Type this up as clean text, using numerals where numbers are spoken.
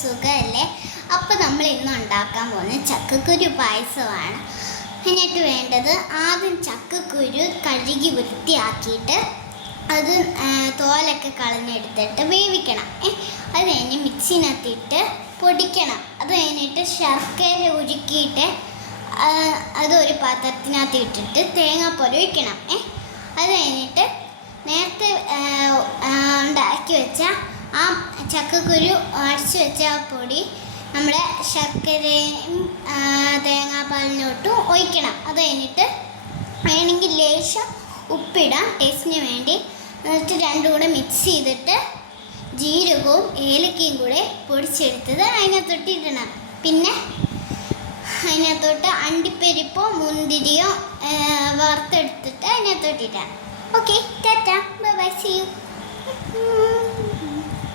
സുഖമല്ലേ? അപ്പോൾ നമ്മൾ ഇന്ന് ഉണ്ടാക്കാൻ പോകുന്നത് ചക്കക്കുരു പായസമാണ്. അതിനായിട്ട് വേണ്ടത് ആദ്യം ചക്കക്കുരു കഴുകി വൃത്തിയാക്കിയിട്ട് അത് തോലൊക്കെ കളഞ്ഞെടുത്തിട്ട് വേവിക്കണം. അത് കഴിഞ്ഞ് മിക്സിനകത്തിട്ട് പൊടിക്കണം. അത് കഴിഞ്ഞിട്ട് ശർക്കര ഉരുക്കിയിട്ട് അതൊരു പാത്രത്തിനകത്ത് ഇട്ടിട്ട് തേങ്ങാപ്പൊടി ഒഴിക്കണം. അത് കഴിഞ്ഞിട്ട് നേരത്തെ ഉണ്ടാക്കി വെച്ച ആ ചക്കക്കുരു അരച്ച് വെച്ച ആ പൊടി നമ്മുടെ ശർക്കരയും തേങ്ങാപ്പാലിലോട്ടും ഒഴിക്കണം. അത് കഴിഞ്ഞിട്ട് വേണമെങ്കിൽ ലേശം ഉപ്പിടാം ടേസ്റ്റിന് വേണ്ടി. എന്നിട്ട് രണ്ടും കൂടെ മിക്സ് ചെയ്തിട്ട് ജീരകവും ഏലക്കയും കൂടെ പൊടിച്ചെടുത്തത് അതിനകത്തോട്ട് ഇടണം. പിന്നെ അതിനകത്തോട്ട് അണ്ടിപ്പരിപ്പോ മുന്തിരിയോ വറുത്തെടുത്തിട്ട് അതിനകത്തോട്ട് ഇടാം. Okay, tata, bye bye, see U.